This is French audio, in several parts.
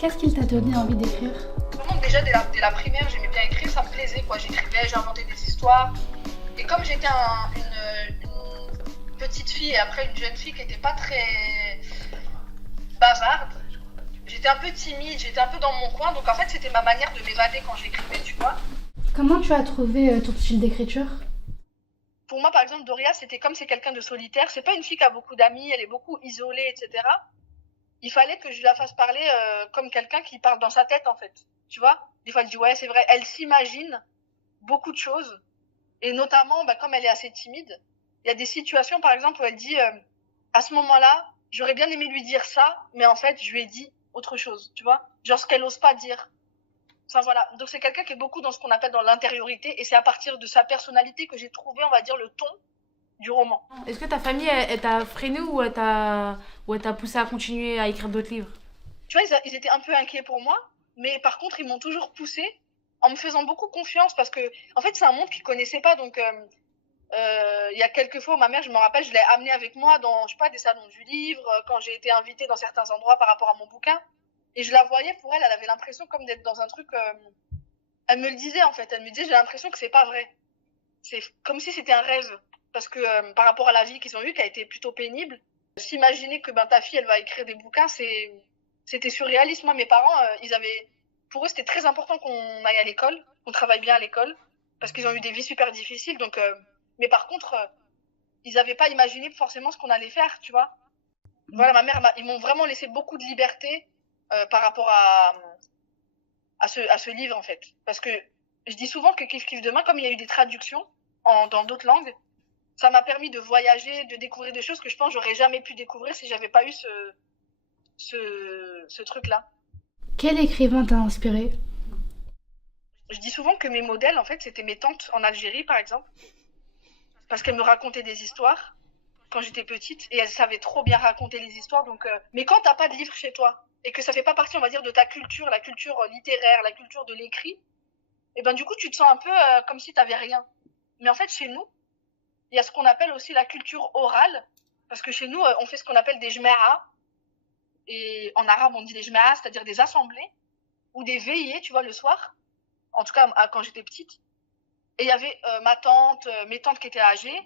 Qu'est-ce qui t'a donné envie d'écrire? Vraiment, déjà dès la primaire, j'aimais bien écrire, ça me plaisait, quoi. J'écrivais, j'inventais des histoires. Et comme j'étais une petite fille et après une jeune fille qui n'était pas très bavarde, j'étais un peu timide, j'étais un peu dans mon coin. Donc en fait, c'était ma manière de m'évader quand j'écrivais, tu vois. Comment tu as trouvé ton style d'écriture? Pour moi, par exemple, Doria, c'était comme c'est quelqu'un de solitaire. C'est pas une fille qui a beaucoup d'amis, elle est beaucoup isolée, etc. Il fallait que je la fasse parler comme quelqu'un qui parle dans sa tête, en fait. Tu vois? Des fois, elle dit, ouais, c'est vrai, elle s'imagine beaucoup de choses. Et notamment, comme elle est assez timide, il y a des situations, par exemple, où elle dit, à ce moment-là, j'aurais bien aimé lui dire ça, mais en fait, je lui ai dit autre chose, tu vois? Genre ce qu'elle n'ose pas dire. Enfin, voilà. Donc, c'est quelqu'un qui est beaucoup dans ce qu'on appelle dans l'intériorité, et c'est à partir de sa personnalité que j'ai trouvé, on va dire, le ton du roman. Est-ce que ta famille, elle t'a freiné ou elle t'a poussé à continuer à écrire d'autres livres? Tu vois, ils étaient un peu inquiets pour moi, mais par contre, ils m'ont toujours poussée en me faisant beaucoup confiance parce que, en fait, c'est un monde qu'ils connaissaient pas. Donc, il y a quelques fois, ma mère, je me rappelle, je l'ai amenée avec moi dans, je sais pas, des salons du livre, quand j'ai été invitée dans certains endroits par rapport à mon bouquin. Et je la voyais, pour elle, elle avait l'impression comme d'être dans un truc. Elle me le disait, en fait. Elle me disait, j'ai l'impression que c'est pas vrai. C'est comme si c'était un rêve. Parce que par rapport à la vie qu'ils ont eue, qui a été plutôt pénible, s'imaginer que ta fille, elle va écrire des bouquins, c'était surréaliste. Moi, mes parents, pour eux, c'était très important qu'on aille à l'école, qu'on travaille bien à l'école, parce qu'ils ont eu des vies super difficiles. Donc, mais par contre, ils n'avaient pas imaginé forcément ce qu'on allait faire, tu vois. Voilà, ma mère, ils m'ont vraiment laissé beaucoup de liberté par rapport à ce livre, en fait. Parce que je dis souvent que Kif Kif Demain, comme il y a eu des traductions dans d'autres langues, ça m'a permis de voyager, de découvrir des choses que je pense que j'aurais jamais pu découvrir si j'avais pas eu ce truc-là. Quel écrivain t'a inspiré? Je dis souvent que mes modèles, en fait, c'était mes tantes en Algérie, par exemple, parce qu'elles me racontaient des histoires quand j'étais petite et elles savaient trop bien raconter les histoires. Donc, mais quand t'as pas de livre chez toi et que ça fait pas partie, on va dire, de ta culture, la culture littéraire, la culture de l'écrit, et ben du coup, tu te sens un peu comme si t'avais rien. Mais en fait, chez nous, il y a ce qu'on appelle aussi la culture orale, parce que chez nous, on fait ce qu'on appelle des jme'a, et en arabe, on dit des jme'a, c'est-à-dire des assemblées, ou des veillées, tu vois, le soir, en tout cas quand j'étais petite. Et il y avait ma tante, mes tantes qui étaient âgées,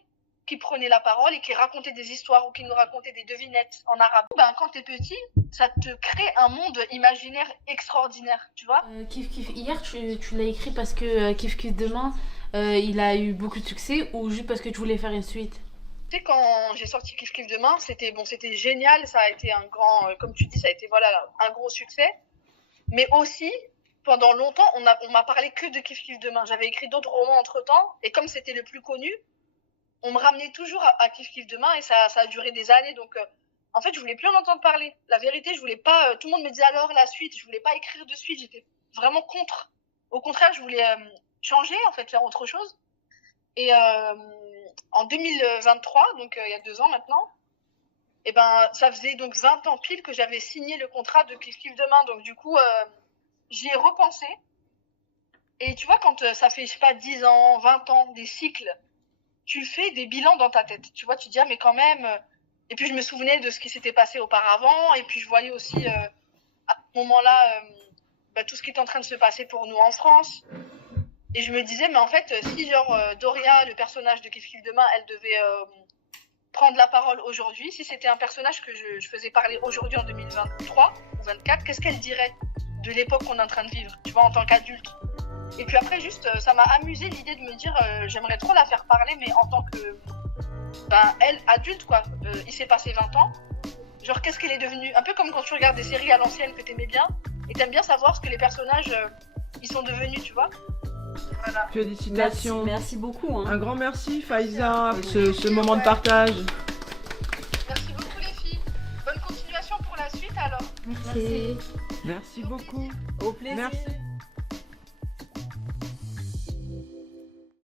qui prenaient la parole et qui racontaient des histoires ou qui nous racontaient des devinettes en arabe. Quand t'es petit, ça te crée un monde imaginaire extraordinaire, tu vois. Kif Kif, hier, tu l'as écrit parce que Kif Kif Demain, il a eu beaucoup de succès ou juste parce que tu voulais faire une suite? Tu sais, quand j'ai sorti Kif Kif Demain, c'était génial, ça a été un grand, comme tu dis, ça a été voilà, un gros succès. Mais aussi, pendant longtemps, on m'a parlé que de Kif Kif Demain. J'avais écrit d'autres romans entre-temps, et comme c'était le plus connu, on me ramenait toujours à Kif Kif Demain, et ça a duré des années. Donc, en fait, je voulais plus en entendre parler. La vérité, je voulais pas. Tout le monde me disait alors la suite. Je voulais pas écrire de suite. J'étais vraiment contre. Au contraire, je voulais changer, en fait, faire autre chose. Et en 2023, donc il y a 2 ans maintenant, et ça faisait donc 20 ans pile que j'avais signé le contrat de Kif Kif Demain. Donc du coup, j'y ai repensé. Et tu vois, quand ça fait, je sais pas, 10 ans, 20 ans, des cycles, tu fais des bilans dans ta tête. Tu vois, tu te dis, ah, mais quand même. Et puis je me souvenais de ce qui s'était passé auparavant. Et puis je voyais aussi, à ce moment-là, tout ce qui est en train de se passer pour nous en France. Et je me disais, mais en fait, si genre Doria, le personnage de Kif Kif Demain, elle devait prendre la parole aujourd'hui, si c'était un personnage que je faisais parler aujourd'hui en 2023 ou 2024, qu'est-ce qu'elle dirait de l'époque qu'on est en train de vivre, tu vois, en tant qu'adulte. Et puis après, juste, ça m'a amusé l'idée de me dire, j'aimerais trop la faire parler, mais en tant que, elle, adulte, quoi. Il s'est passé 20 ans. Genre, qu'est-ce qu'elle est devenue? Un peu comme quand tu regardes des séries à l'ancienne que t'aimais bien, et t'aimes bien savoir ce que les personnages, ils sont devenus, tu vois. Voilà. Félicitations. Merci beaucoup. Hein. Un grand merci Faiza pour ce moment de partage. Merci beaucoup les filles. Bonne continuation pour la suite alors. Merci. Merci beaucoup. Au plaisir. Merci.